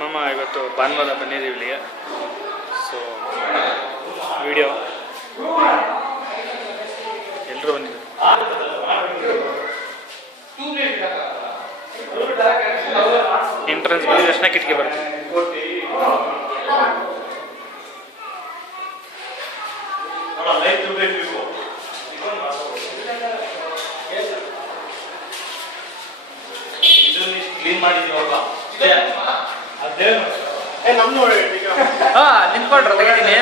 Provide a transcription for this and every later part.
ಮಾಮ ಇವತ್ತು ಭಾನುವಾರ ಬಂದಿದ್ದೀವಿ ಇಲ್ಲಿಗೆ. ಸೊ ವಿಡಿಯೋ ಎಲ್ಲರೂ ಬಂದಿದ್ದಾರೆ. ಎಂಟ್ರೆನ್ಸ್ ಬಂದ ತಕ್ಷಣ ಕಿಟಕಿ ಬರ್ತೀವಿ. ನಿಂತ್ಕೊಂಡ್ರ ತೆಗಿತೀನಿ.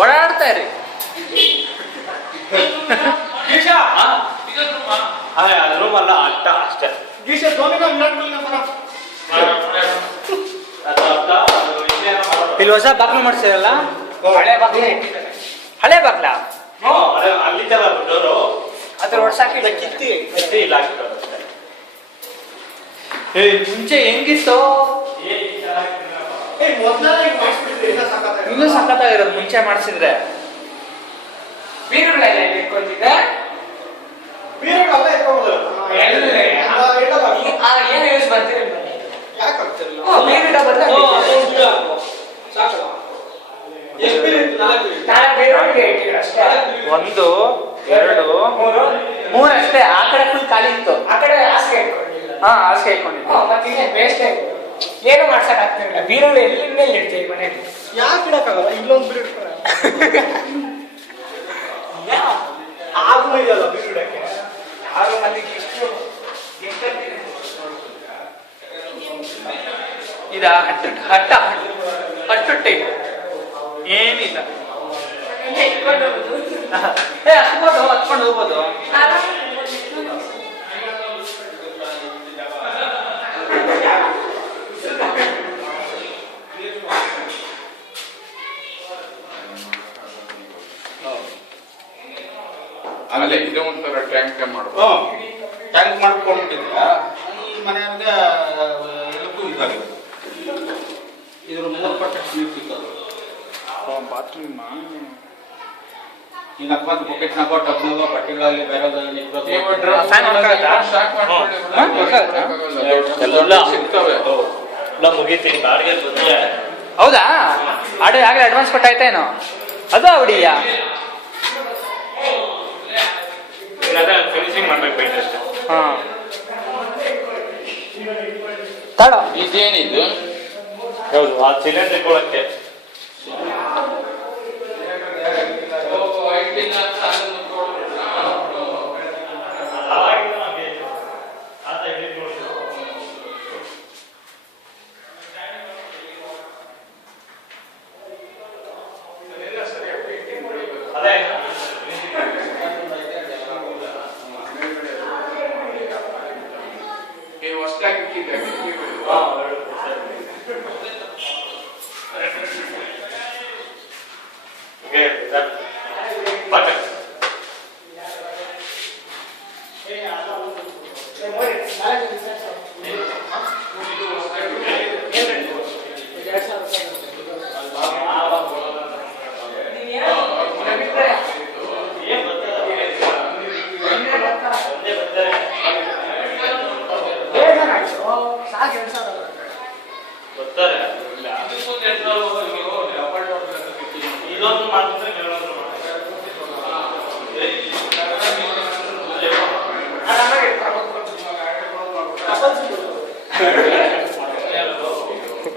ಓಡಾಡ್ತಾ ಇರಿ. ರೂಮ್ ಅಲ್ಲ ಅಟ್ಟ ಅಷ್ಟೇ. ಇಲ್ಲಿ ಹೊಸ ಬಾಗ್ಲು ಮಾಡ್ಸಿರಲ್ಲ, ಹಳೆ ಬಾಗ್ಲ ಅಲ್ಲಿದ್ದಲ್ಲ ಡೋರು ಅದ್ರ ಹೊಡ್ಸಾಕಿ ಇಲ್ಲ. ಮುಂಚೆ ಹೆಂಗಿತ್ತು ಇನ್ನೂ ಸಖತ್ತಾಗಿರೋದು ಮುಂಚೆ ಮಾಡಿಸಿದ್ರೆ. ಬೀರುಗಳೆಲ್ಲ ಇಟ್ಕೊಂಡಿದ್ದೆ, ಏನು ಯೂಸ್ ಮಾಡ್ತೀರಿ? ಒಂದು ಎರಡು ಮೂರು ಅಷ್ಟೇ. ಆ ಕಡೆ ಫುಲ್ ಖಾಲಿ ಇತ್ತು. ಆ ಕಡೆ ಹಾಸಿಗೆ ಇಟ್ಕೊಂಡಿಲ್ಲ. ಹಾಸಿಗೆ ಇಟ್ಕೊಂಡಿದ್ದೆ. ಏನು ಮಾಡ್ಸಕ್ ಆಗ್ತಿರಲಿಲ್ಲ. ಬೀರುಗಳು ಎಲ್ಲಿಂದ ಇಡ್ತೀವಿ ಮನೆಯಲ್ಲಿ. ಯಾಕೆ ಇಡಕ್ಕಾಗಲ್ಲ? ಇಲ್ಲೊಂದು ಬೀರು ಇಟ್ಕೊಳ್ಳ ಇದೆಯಲ್ಲ ಬೀರು ಇಡಕ್ಕೆ. ಯಾರು ಮಂದಿಗೆ ಇಷ್ಟು ಇದ ಹಟ್ಟ ಹಟ್ಟುಟ್ಟೆ ಏನಿಲ್ಲ. ಹತ್ಬೋದು, ಹತ್ಕೊಂಡು ಹೋಗ್ಬೋದು. ಅಲ್ಲೇ ಇದು ಒಂಥರ ಟ್ಯಾಂಕ್ ಮಾಡ್ಬೋದು. ಟ್ಯಾಂಕ್ ಮಾಡ್ಕೊಂಡಿದ್ದೆ ಈ ಮನೆಯವ್ರಿಗೆ ಎಲ್ಲಕ್ಕೂ ಇದಾಗಿದೆ. ಇದ್ರ 3 ಪಟ್ಟು ನೀರು ಸಿಗ್ತದೆ. ಬಾತ್ರೂಮ್ ಈಗ ಅಕಸ್ಮಾತ್ ಬಕೆಟ್ನಾಗೋ ಟಬ್ನಾಗೋ ಬಟ್ಟೆಗಳಲ್ಲಿ ಬೇರೆದಲ್ಲಿ ಮುಗೀತೀನಿ. ಬಾಡಿಗೆ ಬಂದ್ರೆ ಹೌದಾ? ಆಗಲೇ ಅಡ್ವಾನ್ಸ್ ಕೊಟ್ಟಾಯ್ತೇನೋ? ಅದು ಅವಡಿಯಾ ಫಿನಿಶಿಂಗ್ ಮಾಡ್ಬೇಕು ಪೇಂಟ್ ಅಷ್ಟೇ. ತಡ ಇದೇನಿದು? ಹೌದು, ಆ ಸಿಲಿಂಡರ್ ಇಟ್ಕೊಳ್ಳಕ್ಕೆ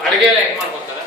ಅಡುಗೆ ಎಲ್ಲ ಹೆಂಗ್ ಮಾಡ್ಕೊತಾರೆ?